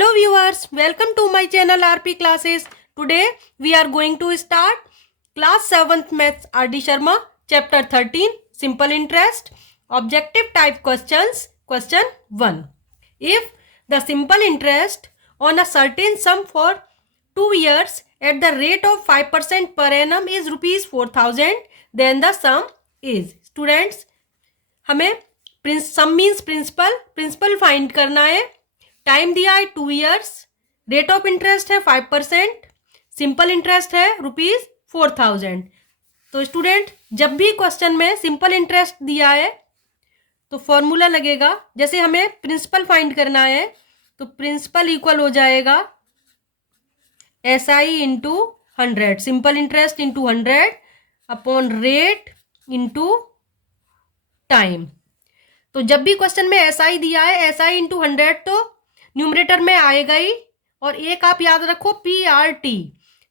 Hello viewers, welcome to my channel RP Classes. Today we are going to start class 7th Maths RD Sharma chapter 13 Simple Interest Objective Type Questions. Question 1. If the simple interest on a certain sum for 2 years at the rate of 5% per annum is rupees 4000, then the sum is. Students, हमें सम means principal find करना है. Time दिया है 2 years, rate of interest है 5%, simple interest है rupees 4000. तो student, जब भी क्वेश्चन में सिंपल इंटरेस्ट दिया है तो फॉर्मूला लगेगा. जैसे हमें प्रिंसिपल फाइंड करना है तो प्रिंसिपल इक्वल हो जाएगा SI into 100, simple interest into 100 upon rate into time. तो जब भी क्वेश्चन में SI दिया है, SI इंटू 100 तो न्यूमरेटर में आएगा ही. और एक आप याद रखो PRT.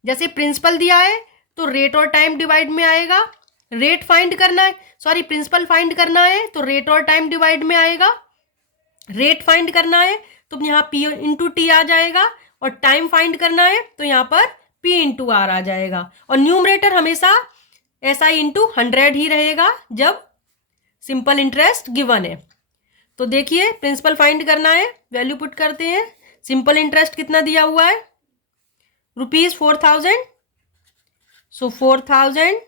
जैसे प्रिंसिपल दिया है तो रेट और टाइम डिवाइड में आएगा. रेट फाइंड करना है, सॉरी प्रिंसिपल फाइंड करना है तो रेट और टाइम डिवाइड में आएगा. रेट फाइंड करना है तो यहाँ P इंटू T आ जाएगा. और टाइम फाइंड करना है तो यहाँ पर P इंटू R आ जाएगा. और न्यूमरेटर हमेशा SI इंटू 100 ही रहेगा जब सिंपल इंटरेस्ट गिवन है. तो देखिए, प्रिंसिपल फाइंड करना है, वैल्यू पुट करते हैं. सिंपल इंटरेस्ट कितना दिया हुआ है, rupees 4000. So 4000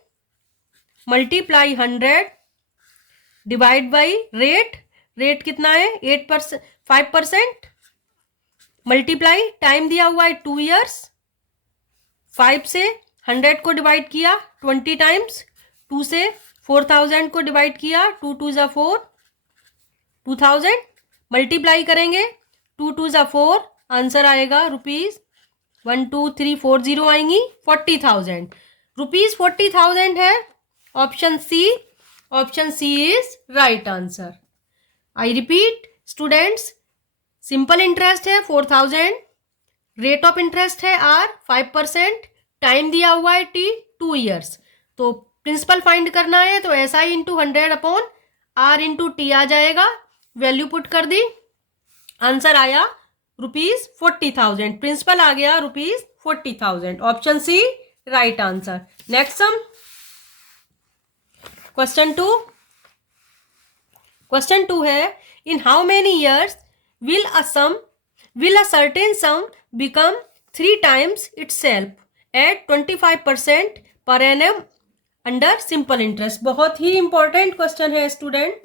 multiply 100 divide by rate. Rate कितना है 8%, 5%. मल्टीप्लाई टाइम दिया हुआ है 2 ईयर्स. 5 से 100 को डिवाइड किया 20 टाइम्स. 2 से 4000 को डिवाइड किया, 2 2 ज़ा 4, 2000. मल्टीप्लाई करेंगे 2 2 ज़ा 4, आंसर आएगा रुपीज 1 2 3 4 0 आएंगी 40,000. रुपीज 40,000 है. Option C. Option C is right answer. I repeat students, simple interest है 4000, रेट ऑफ इंटरेस्ट है R 5%, टाइम दिया हुआ है T 2 ईयर्स. तो प्रिंसिपल फाइंड करना है तो SI into 100 upon R into T आ जाएगा. वैल्यू पुट कर दी, आंसर आया रुपीज 40,000. प्रिंसिपल आ गया rupees 40,000. Option C right answer. Next sum, question 2. Question 2 है, इन how many years will a certain sum become 3 times itself at 25% per annum under simple interest. बहुत ही important question है student.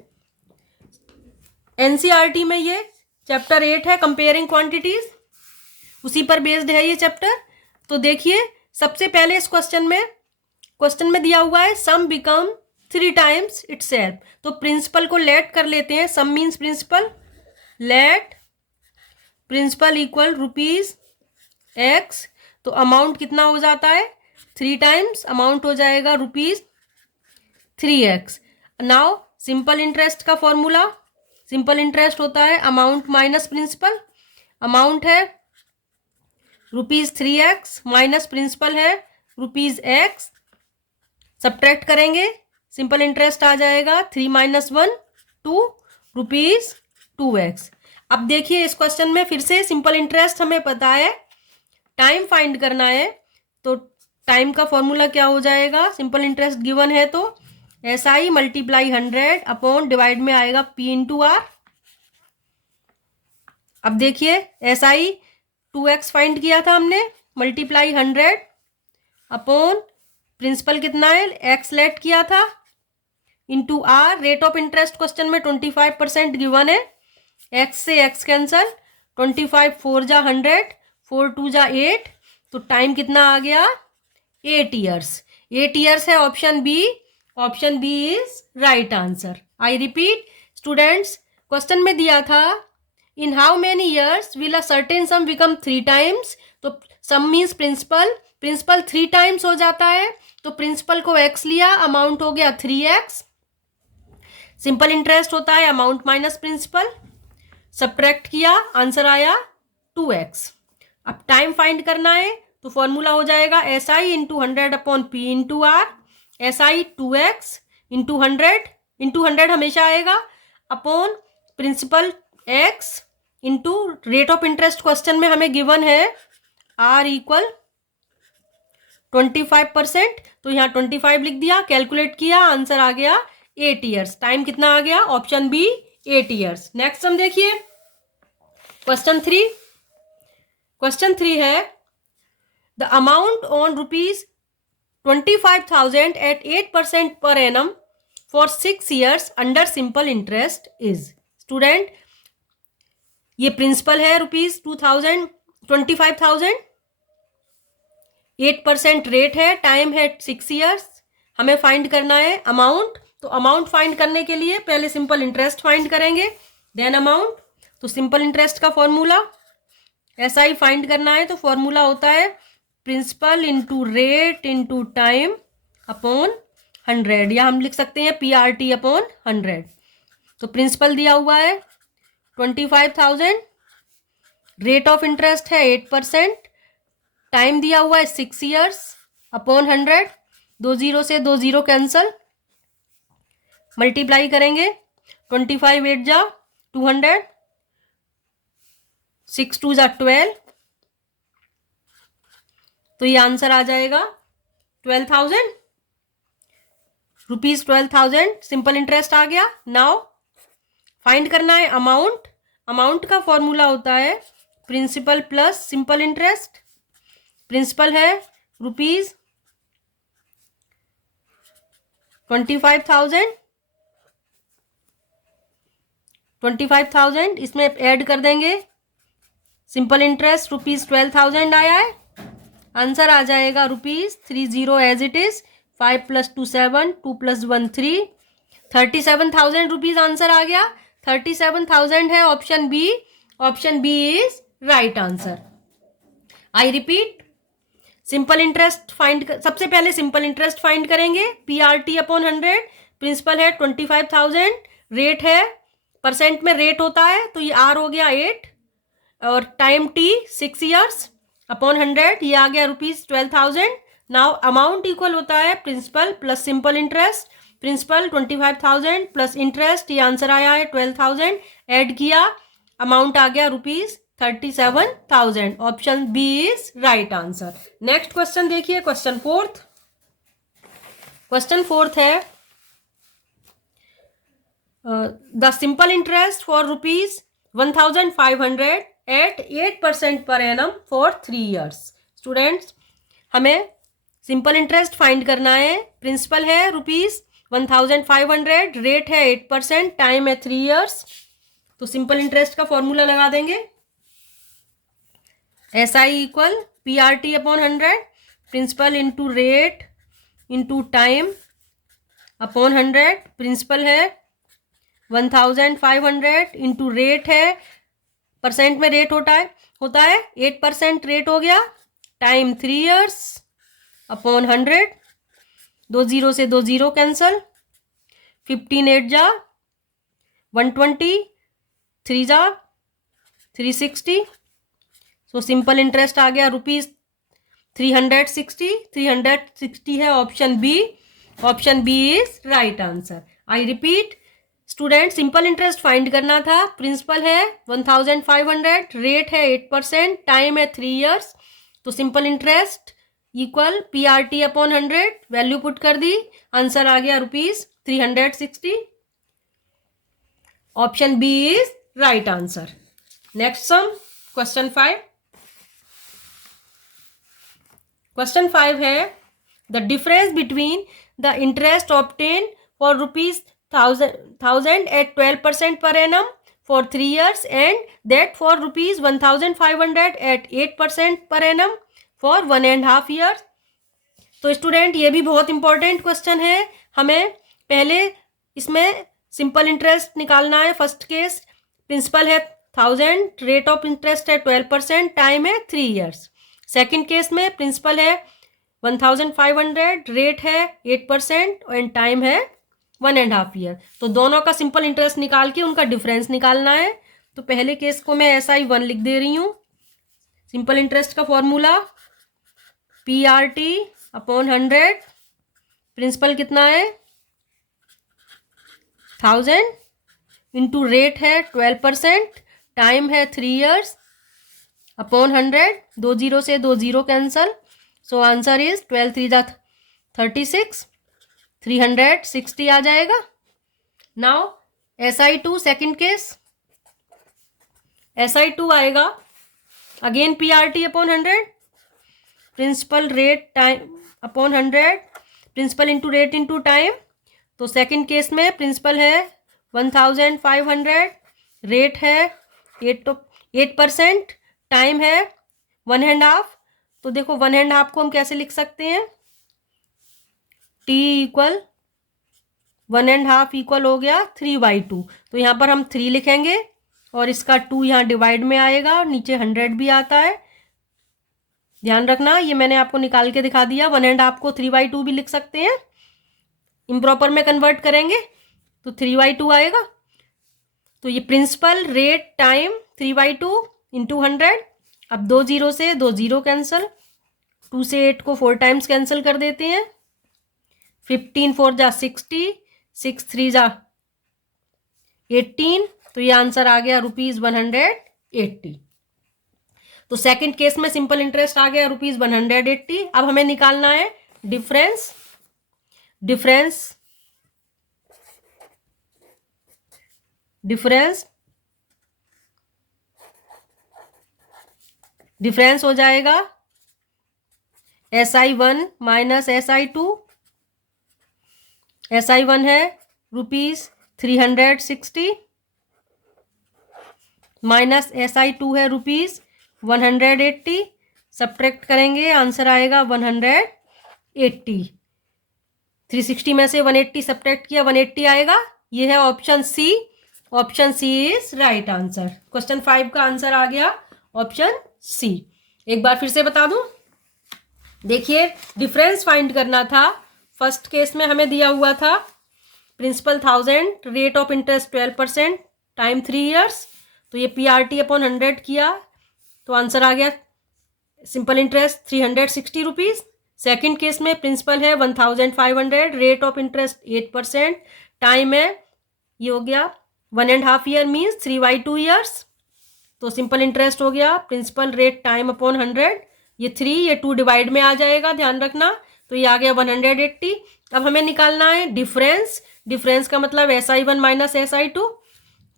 NCERT में ये chapter 8 है, comparing quantities, उसी पर based है ये चैप्टर. तो देखिए, सबसे पहले इस क्वेश्चन में दिया हुआ है सम बिकम 3 times itself. तो प्रिंसिपल को लेट कर लेते हैं. Sum means principal, let principal equal rupees X. तो अमाउंट कितना हो जाता है 3 times, अमाउंट हो जाएगा rupees 3x. Now simple interest का फॉर्मूला, सिंपल इंटरेस्ट होता है अमाउंट माइनस प्रिंसिपल. अमाउंट है रुपीज 3x माइनस प्रिंसिपल है रुपीज x. सब्ट्रैक्ट करेंगे, सिंपल इंटरेस्ट आ जाएगा 3 - 1 2 रुपीज 2x. अब देखिए, इस क्वेश्चन में फिर से सिंपल इंटरेस्ट हमें पता है, टाइम फाइंड करना है. तो टाइम का फॉर्मूला क्या हो जाएगा, सिंपल इंटरेस्ट गिवन है तो SI मल्टीप्लाई 100 अपॉन डिवाइड में आएगा P इंटू R. अब देखिए, SI 2x फाइंड किया था हमने, मल्टीप्लाई 100 अपॉन प्रिंसिपल कितना है x लेट किया था into R. Rate of interest question में 25% गिवन है. x से x कैंसल, 25 4 जा 100, 4 2 जा 8. तो टाइम कितना आ गया 8 ईयर्स. 8 ईयर्स है option B. Option B is right answer. I repeat students, question में दिया था in how many years will a certain sum become 3 times. तो sum means principal, principal 3 times हो जाता है. तो प्रिंसिपल को x लिया, अमाउंट हो गया 3x. सिंपल इंटरेस्ट होता है अमाउंट माइनस प्रिंसिपल. सब्ट्रैक्ट किया, आंसर आया 2x. अब टाइम फाइंड करना है तो फॉर्मूला हो जाएगा SI into 100 upon P into R. SI 2x into 100 हमेशा आएगा upon principal x into rate of interest question में हमें गिवन है R इक्वल 25%, तो यहाँ 25 लिख दिया, कैलकुलेट किया, आंसर आ गया 8 ईयर्स। टाइम कितना आ गया? Option B 8 years. नेक्स्ट हम देखिए क्वेश्चन 3। क्वेश्चन 3 है the amount on ₹25,000 at 8% per annum for 6 years under simple interest is. Student, ये प्रिंसिपल है ₹25,000, 8% रेट है, टाइम है 6 ईयर्स, हमें फाइंड करना है अमाउंट। तो अमाउंट फाइंड करने के लिए पहले सिंपल इंटरेस्ट फाइंड करेंगे, देन अमाउंट। तो सिंपल इंटरेस्ट का फॉर्मूला SI फाइंड करना है, तो फॉर्मूला होता है principal into rate into time upon 100, या हम लिख सकते हैं PRT अपॉन 100। तो प्रिंसिपल दिया हुआ है 25,000, रेट ऑफ इंटरेस्ट है 8%, टाइम दिया हुआ है 6 ईयर्स अपॉन 100। 2 जीरो से 2 जीरो कैंसल, मल्टीप्लाई करेंगे 25 8 जा 200, 6 2 जा 12, तो ये आंसर आ जाएगा 12,000 रुपीज। 12,000 सिंपल इंटरेस्ट आ गया। नाउ फाइंड करना है अमाउंट। अमाउंट का फॉर्मूला होता है principal plus simple interest. Principal है ₹25,000, इसमें ऐड कर देंगे सिंपल इंटरेस्ट ₹12,000 आया है, आंसर आ जाएगा ₹30 as it is. 5 + 2 7, 2 + 1 3, 37,000 rupees answer आ गया। 37,000 है option B. Option B is right answer. I repeat, simple interest find सबसे पहले सिंपल इंटरेस्ट फाइंड करेंगे, PRT अपॉन 100। प्रिंसिपल है 25,000, रेट है परसेंट में रेट होता है, तो ये R हो गया 8 और टाइम T 6 ईयर्स अपॉन 100, ये आ गया ₹12,000। नाउ अमाउंट इक्वल होता है principal plus simple interest. Principal 25,000 plus interest, ये आंसर आया है 12,000, ऐड किया, अमाउंट आ गया ₹37,000। Option B is right answer. Next question देखिए, क्वेश्चन 4। क्वेश्चन 4 है the simple interest for ₹1,500 at 8% per annum for 3 years. Students, हमें सिंपल इंटरेस्ट फाइंड करना है। प्रिंसिपल है ₹1,500, रेट है 8%, टाइम है 3 ईयर्स। तो सिंपल इंटरेस्ट का फॉर्मूला लगा देंगे, SI equal PRT upon 100, principal into rate into time upon 100। Principal है 1,500 इंटू रेट है, परसेंट में रेट होता है 8% रेट हो गया, टाइम 3 ईयर्स अपॉन 100। 2 जीरो से 2 जीरो कैंसल, 15 8 जा 120, 3 जा 360। सो सिंपल इंटरेस्ट आ गया ₹360। 360 है option B. Option B is right answer. I repeat, student, simple interest find करना था। प्रिंसिपल है 1,500, रेट है 8%, टाइम है 3 ईयर्स। तो simple interest equal PRT upon 100, value put कर दी, आंसर आ गया ₹360। Option B is right answer. Next sum, question 5। Question 5 है the difference between the interest obtain for ₹1,000 at 12% per annum for 3 years and that for ₹1,500 at 8% per annum for 1.5 years। तो student, ये भी बहुत important question है। हमें पहले इसमें simple interest निकालना है। फर्स्ट केस प्रिंसिपल है 1,000, रेट ऑफ इंटरेस्ट है 12%, टाइम है 3 ईयर्स। सेकेंड केस में प्रिंसिपल है 1,500, रेट है 8% एंड टाइम है 1.5 ईयर। तो दोनों का सिंपल इंटरेस्ट निकाल के उनका डिफरेंस निकालना है। तो पहले केस को मैं SI 1 लिख दे रही हूँ। सिंपल इंटरेस्ट का फॉर्मूला PRT अपॉन 100, प्रिंसिपल कितना है 1,000 इंटू रेट है 12%, टाइम है 3 ईयर्स अपॉन 100, 2 जीरो से 2 zero cancel, so answer is 12 3 जा 36, 360 आ जाएगा। Now SI2 second case, SI2 आएगा again PRT upon 100, principal rate time upon 100, principal into rate into time. तो second case में प्रिंसिपल है 1500, rate है 8%, टाइम है 1.5। तो देखो 1.5 को हम कैसे लिख सकते हैं, T इक्वल 1.5 इक्वल हो गया 3/2। तो यहाँ पर हम 3 लिखेंगे और इसका 2 यहाँ डिवाइड में आएगा और नीचे 100 भी आता है। ध्यान रखना, ये मैंने आपको निकाल के दिखा दिया। 1.5 को 3/2 भी लिख सकते हैं, इम्प्रॉपर में कन्वर्ट करेंगे तो 3/2 आएगा। तो ये प्रिंसिपल रेट टाइम 3/2 इंटू 100। अब 2 जीरो से 2 जीरो कैंसल, 2 से 8 को 4 टाइम्स कैंसिल कर देते हैं, 15 4 जा 60, 6 3 जा 18। तो ये आंसर आ गया ₹180। तो सेकंड केस में सिंपल इंटरेस्ट आ गया ₹180। अब हमें निकालना है डिफरेंस। डिफरेंस हो जाएगा SI1 माइनस SI2। SI1 है ₹360 माइनस SI2 है ₹180। सब्ट्रैक्ट करेंगे, आंसर आएगा 180। 360 में से 180 सब्ट्रैक्ट किया, 180 आएगा। ये है option C. Option C is right answer. Question 5 का आंसर आ गया ऑप्शन सी। एक बार फिर से बता दूं, देखिए डिफरेंस फाइंड करना था। फर्स्ट केस में हमें दिया हुआ था principal 1000, rate of interest 12%, time 3 years. तो ये PRT अपॉन 100 किया तो आंसर आ गया सिंपल इंटरेस्ट ₹360। सेकंड केस में प्रिंसिपल है 1500, रेट ऑफ इंटरेस्ट 8%, टाइम है ये हो गया 1.5 ईयर मीन्स 3/2 ईयर्स। तो सिंपल इंटरेस्ट हो गया प्रिंसिपल रेट टाइम अपॉन 100, ये 3 ये 2 डिवाइड में आ जाएगा, ध्यान रखना। तो ये आ गया 180। अब हमें निकालना है डिफरेंस का मतलब SI1 माइनस SI2,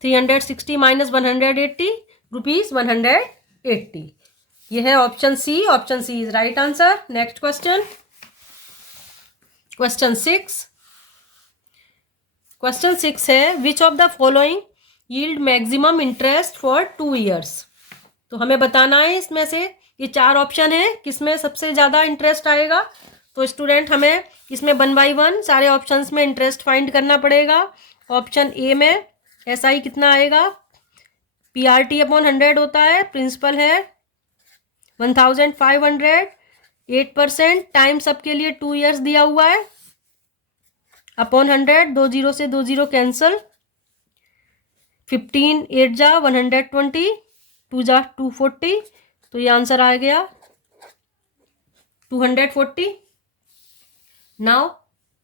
360 माइनस 180, ₹180। ये है option C. Option C is right answer. Next question, question 6 है which of the following yield maximum interest for 2 years. तो हमें बताना है इसमें से, ये 4 ऑप्शन है, किसमें सबसे ज़्यादा इंटरेस्ट आएगा। तो स्टूडेंट हमें इसमें 1 बाई 1 सारे ऑप्शंस में इंटरेस्ट फाइंड करना पड़ेगा। ऑप्शन ए में SI कितना आएगा, PRT अपॉन 100 होता है, प्रिंसिपल है 1500, 8%, टाइम सबके लिए 2 ईयर्स दिया हुआ है, अपॉन 100, 2 जीरो से 2 जीरो कैंसल, 15 8 जा 120, 2 जा 240। तो ये आंसर आ गया 240। Now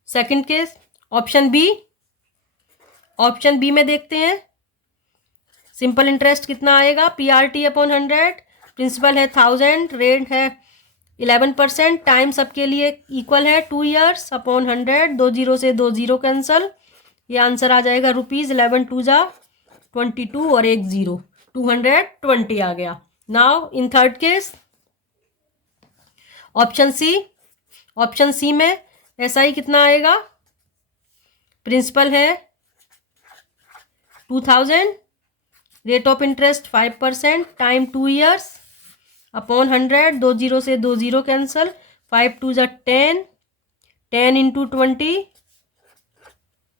second case option B में देखते हैं सिंपल इंटरेस्ट कितना आएगा, PRT अपॉन 100, प्रिंसिपल है 1000, रेट है 11%, टाइम सबके लिए इक्वल है 2 ईयर्स, अपॉन 100, 2 जीरो से 2 जीरो कैंसल। ये आंसर आ जाएगा ₹11 2 जा 22 और 1 जीरो, 220 आ गया। Now in third case option C में SI कितना आएगा, प्रिंसिपल है 2000, rate of interest 5%, time 2 years, upon 100, 2 zero से 2 जीरो कैंसल, 5 2 जा 10, 10 इंटू 20,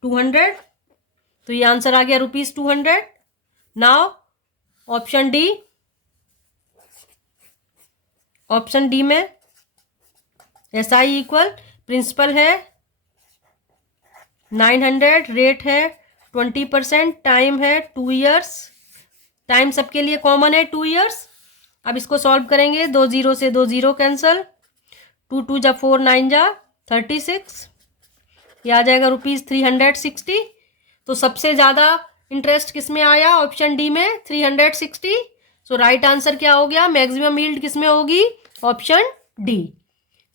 200। तो ये आंसर आ गया ₹200। नाउ ऑप्शन डी में SI इक्वल प्रिंसिपल है 900, रेट है 20%, टाइम है 2 ईयर्स, टाइम सबके लिए कॉमन है 2 ईयर्स। अब इसको सॉल्व करेंगे, 2 जीरो से 2 जीरो कैंसल, 2 2 जा 4 9 जा 36, ये आ जाएगा ₹360। तो सबसे ज़्यादा इंटरेस्ट किस में आया, ऑप्शन डी में 360। सो राइट आंसर क्या हो गया, मैक्सिमम यील्ड किस में होगी, ऑप्शन डी।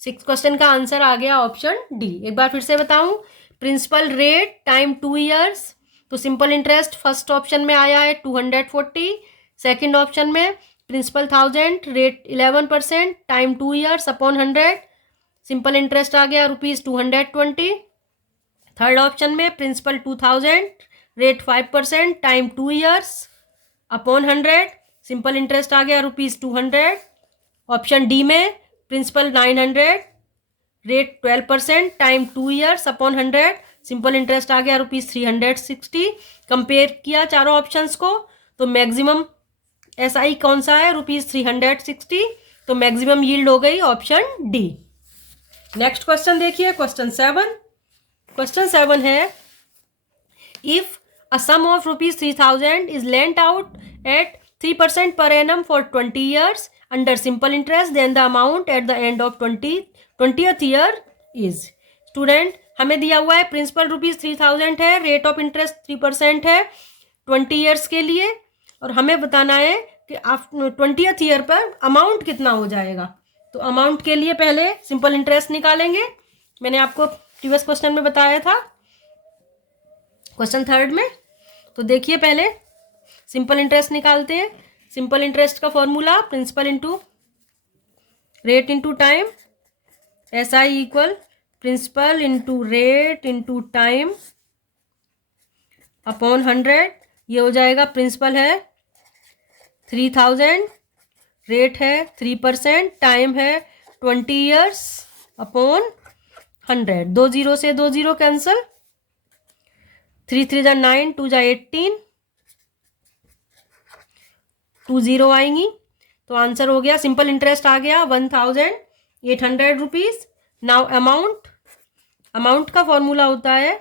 6 क्वेश्चन का आंसर आ गया ऑप्शन डी। एक बार फिर से बताऊं, प्रिंसिपल रेट टाइम 2 ईयर्स, तो सिंपल इंटरेस्ट फर्स्ट ऑप्शन में आया है 240, सेकंड ऑप्शन में principal 1000 rate 11% time 2 years upon 100, simple interest आ गया ₹220। थर्ड ऑप्शन में principal 2000 rate 5% time 2 years upon 100, simple interest आ गया ₹200। ऑप्शन डी में principal 900 rate 12% time 2 years upon 100, simple interest आ गया ₹360। कंपेयर किया चारों ऑप्शंस को, तो मैक्सिमम एसआई कौन सा है, ₹360, तो मैक्सिमम यील्ड हो गई ऑप्शन डी। नेक्स्ट क्वेश्चन देखिए, क्वेश्चन 7। क्वेश्चन 7 है, if a sum of ₹3000 is lent out at 3% per annum for 20 years under simple interest, then the amount at the end of 20th year is। Student, हमें दिया हुआ है principal ₹3000 है, rate of interest 3% है 20 years के लिए, और हमें बताना है कि 20th ईयर पर अमाउंट कितना हो जाएगा। तो अमाउंट के लिए पहले सिंपल इंटरेस्ट निकालेंगे, मैंने आपको प्रीवियस क्वेश्चन में बताया था, क्वेश्चन 3 में। तो देखिए पहले सिंपल इंटरेस्ट निकालते हैं। सिंपल इंटरेस्ट का formula principal into rate into time, SI equal principal into rate into time upon 100। ये हो जाएगा, प्रिंसिपल है 3000, रेट है 3%, टाइम है 20 ईयर्स अपॉन 100। 2 0 से 2 0 कैंसिल, 3 3 जा 9, 2 जा 18, 2 0 आएंगी, तो आंसर हो गया, सिंपल इंटरेस्ट आ गया ₹1800। नाउ अमाउंट का फॉर्मूला होता है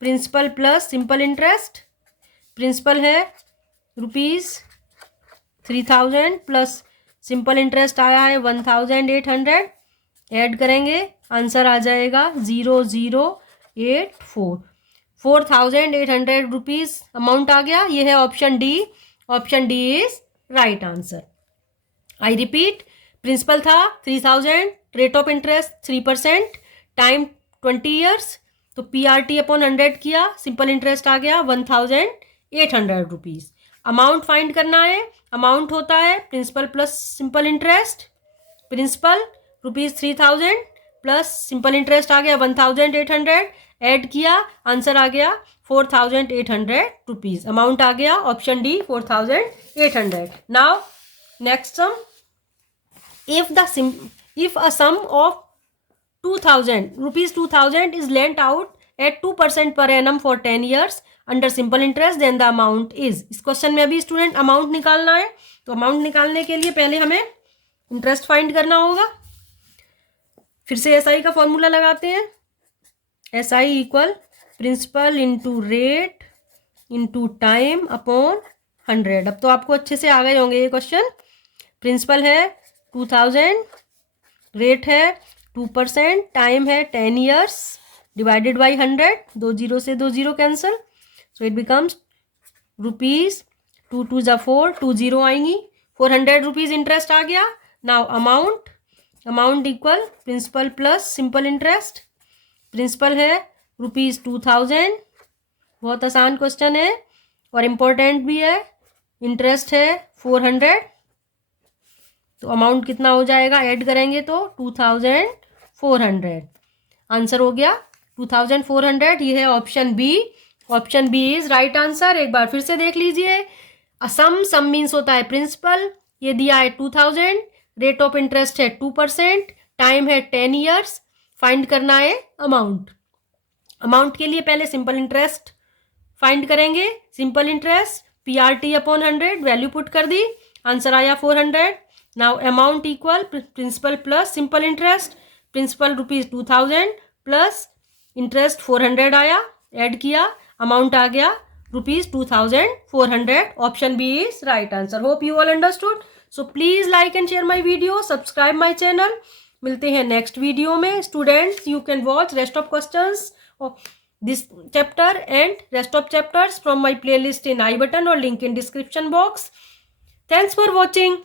principal plus simple interest. Principal है ₹3000 प्लस सिंपल इंटरेस्ट आया है 1800, ऐड करेंगे आंसर आ जाएगा 0084, ₹4800 अमाउंट आ गया। ये है option D, option D is right answer. I repeat, principal था 3000, rate of interest 3%, time 20 years, तो PRT अपॉन 100 किया, सिंपल इंटरेस्ट आ गया ₹1800। अमाउंट फाइंड करना है, अमाउंट होता है principal plus simple interest. Principal ₹3000 plus simple interest आ गया 1800, ऐड किया आंसर आ गया ₹4800। अमाउंट आ गया option D 4800। Now next sum, if a sum of ₹2000 is lent out at 2% per annum for 10 years under simple interest, then the amount is। इस question में अभी स्टूडेंट अमाउंट निकालना है, तो अमाउंट निकालने के लिए पहले हमें इंटरेस्ट फाइंड करना होगा। फिर से एसआई का फॉर्मूला लगाते हैं, SI equal principal into rate into time upon 100। अब तो आपको अच्छे से आ गए होंगे ये क्वेश्चन। प्रिंसिपल है 2000, रेट है 2%, टाइम है 10 ईयर्स, डिवाइडेड बाई 100, 2 0 से 2 0 कैंसिल, सो इट बिकम्स ₹2 2 जा 4, 2 0 आएंगी, ₹400 इंटरेस्ट आ गया। Now amount equal principal plus simple interest. Principal है ₹2000, बहुत आसान क्वेश्चन है और इम्पोर्टेंट भी है। इंटरेस्ट है 400, तो अमाउंट कितना हो जाएगा, ऐड करेंगे तो 2400। आंसर हो गया 2400। ये है option B, option B is right answer. एक बार फिर से देख लीजिए, सम मीन्स होता है प्रिंसिपल, ये दिया है 2000, रेट ऑफ इंटरेस्ट है 2%, टाइम है 10 ईयर्स, फाइंड करना है अमाउंट। अमाउंट के लिए पहले सिंपल इंटरेस्ट फाइंड करेंगे। Simple interest PRT upon 100, value put कर दी, आंसर आया 400। Now amount equal principal plus simple interest. Principal ₹2000 plus interest 400 आया, ऐड किया, अमाउंट आ गया ₹2400। Option B is right answer. Hope you all understood. So please like and share my video, subscribe my channel. मिलते हैं next video में। Students, you can watch rest of questions this chapter and rest of chapters from my playlist in I button or link in description box. Thanks for watching.